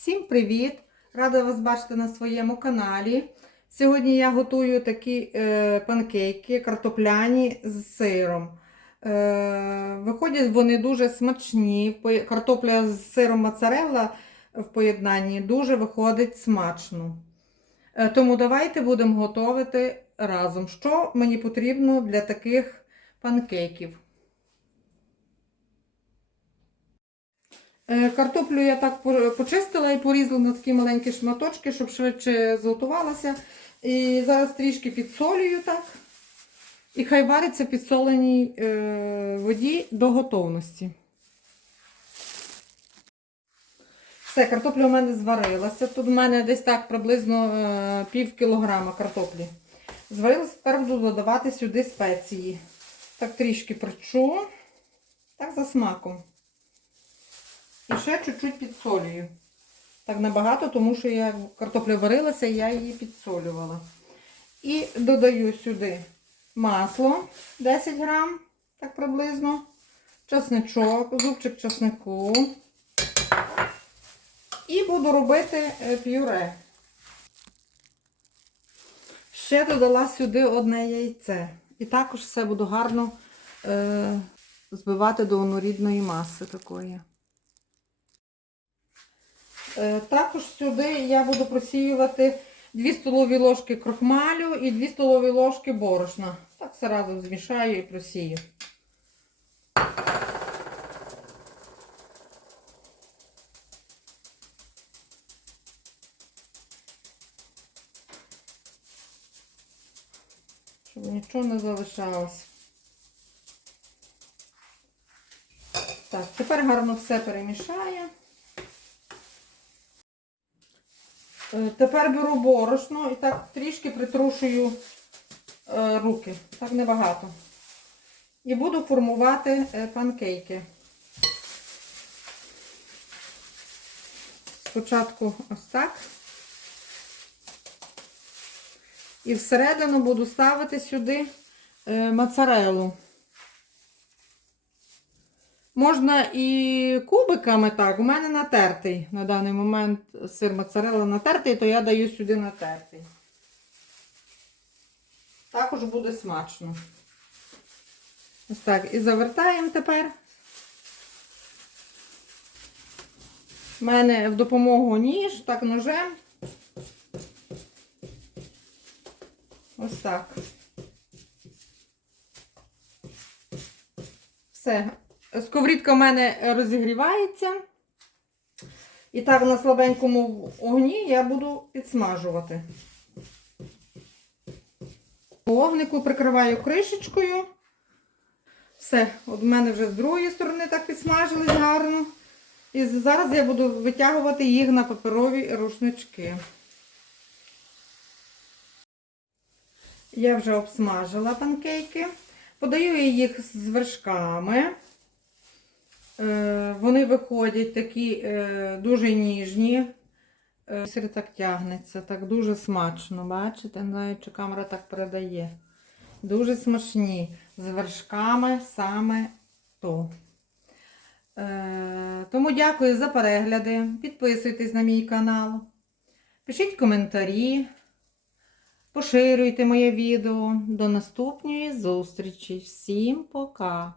Всім привіт! Рада вас бачити на своєму каналі. Сьогодні я готую такі е, панкейки картопляні з сиром. Е, виходять вони дуже смачні. Картопля з сиром моцарелла в поєднанні дуже виходить смачно. Е, тому давайте будемо готувати разом. Що мені потрібно для таких панкейків? Картоплю я так почистила і порізала на такі маленькі шматочки, щоб швидше зготувалася. І зараз трішки підсолюю так. І хай вариться підсоленій е, воді до готовності. Все, картопля у мене зварилася. Тут у мене десь так приблизно е, пів кілограма картоплі. Зварилася, тепер буду додавати сюди спеції. Так трішки причу. Так за смаком. І ще чуть-чуть підсолюю. Так набагато, тому що я картопля варилася, я її підсолювала. І додаю сюди масло 10 грам, так приблизно, чесничок, зубчик чеснику. І буду робити е, пюре. Ще додала сюди одне яйце. І також все буду гарно е, збивати до однорідної маси такої. Е, Також сюди я буду просіювати 2 столові ложки крохмалю і 2 столові ложки борошна. Так все разом змішаю і просію. Щоб нічого не залишалось. Так, тепер гарно все перемішаю. Е, Тепер беру борошно і так трішки притрушую е, руки, так небагато. І буду формувати е, панкейки. Спочатку ось так. І всередину буду ставити сюди е, моцарелу. Можна і кубиками так. У мене натертий на даний момент сир моцарелла натертий, то я даю сюди натертий. Також буде смачно. Ось так. І завертаємо тепер. У мене в допомогу ніж, так ножем. Ось так. Все. Сковорідка в мене розігрівається. І так на слабенькому огні я буду підсмажувати. Вогнику прикриваю кришечкою. Все, от в мене вже з другої сторони так підсмажились гарно. І зараз я буду витягувати їх на паперові рушнички. Я вже обсмажила панкейки. Подаю я їх з вершками. Е, Вони виходять такі е, дуже ніжні. Е, Сир так тягнеться, так дуже смачно, бачите? Знаю, чи камера так передає. Дуже смачні. З вершками саме то. Тому дякую за перегляди. Підписуйтесь на мій канал. Пишіть коментарі. Поширюйте моє відео. До наступної зустрічі. Всім пока!